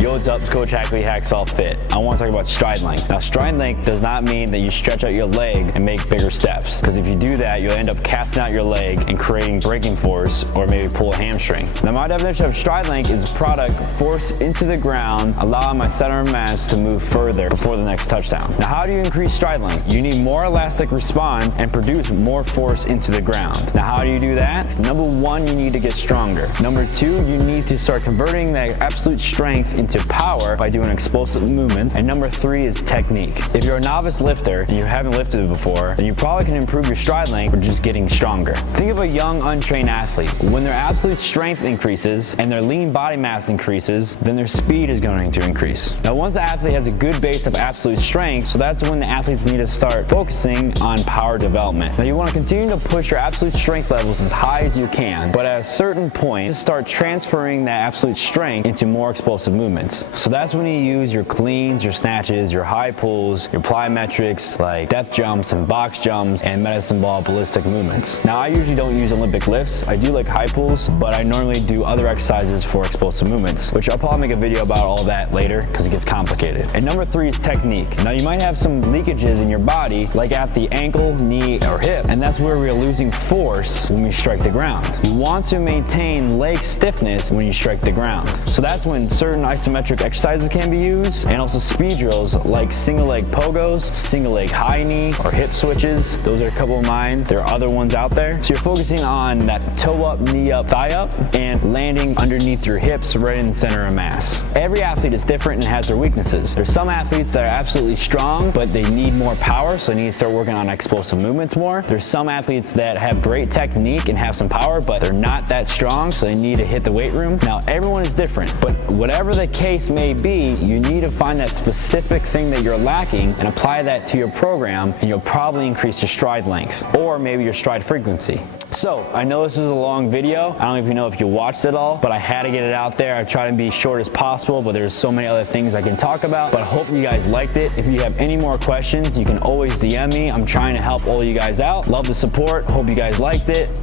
Yo, what's up? It's Coach Hackley, HackSawFit. I want to talk about stride length. Now, stride length does not mean that you stretch out your leg and make bigger steps, because if you do that, you'll end up casting out your leg and creating braking force or maybe pull a hamstring. Now, my definition of stride length is product force into the ground, allowing my center of mass to move further before the next touchdown. Now, how do you increase stride length? You need more elastic response and produce more force into the ground. Now, how do you do that? Number one, you need to get stronger. Number two, you need to start converting that absolute strength into power by doing explosive movement. And number three is technique. If you're a novice lifter and you haven't lifted before, then you probably can improve your stride length by just getting stronger. Think of a young, untrained athlete. When their absolute strength increases and their lean body mass increases, then their speed is going to increase. Now, once the athlete has a good base of absolute strength, so that's when the athletes need to start focusing on power development. Now, you want to continue to push your absolute strength levels as high as you can, but at a certain point, start transferring that absolute strength into more explosive movements. So that's when you use your cleans, your snatches, your high pulls, your plyometrics like death jumps and box jumps and medicine ball ballistic movements. Now, I usually don't use Olympic lifts. I do like high pulls, but I normally do other exercises for explosive movements, which I'll probably make a video about all that later because it gets complicated. And number three is technique. Now, you might have some leakages in your body, like at the ankle, knee, or hip, and that's where we're losing force when we strike the ground. You want to maintain leg stiffness when you strike the ground. So that's when certain isometric exercises can be used, and also speed drills like single leg pogos, single leg high knee, or hip switches. Those are a couple of mine. There are other ones out there. So you're focusing on that toe up, knee up, thigh up, and landing underneath your hips right in the center of mass. Every athlete is different and has their weaknesses. There's some athletes that are absolutely strong, but they need more power, so they need to start working on explosive movements more. There's some athletes that have great technique and have some power, but they're not that strong, so they need to hit the weight room. Now, everyone is different, but whatever the case may be, you need to find that specific thing that you're lacking and apply that to your program, and you'll probably increase your stride length or maybe your stride frequency. So, I know this is a long video. I don't even know if you watched it all, but I had to get it out there. I try to be short as possible, but there's so many other things I can talk about. But I hope you guys liked it. If you have any more questions, you can always DM me. I'm trying to help all you guys out. Love the support. Hope you guys liked it.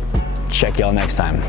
Check y'all next time.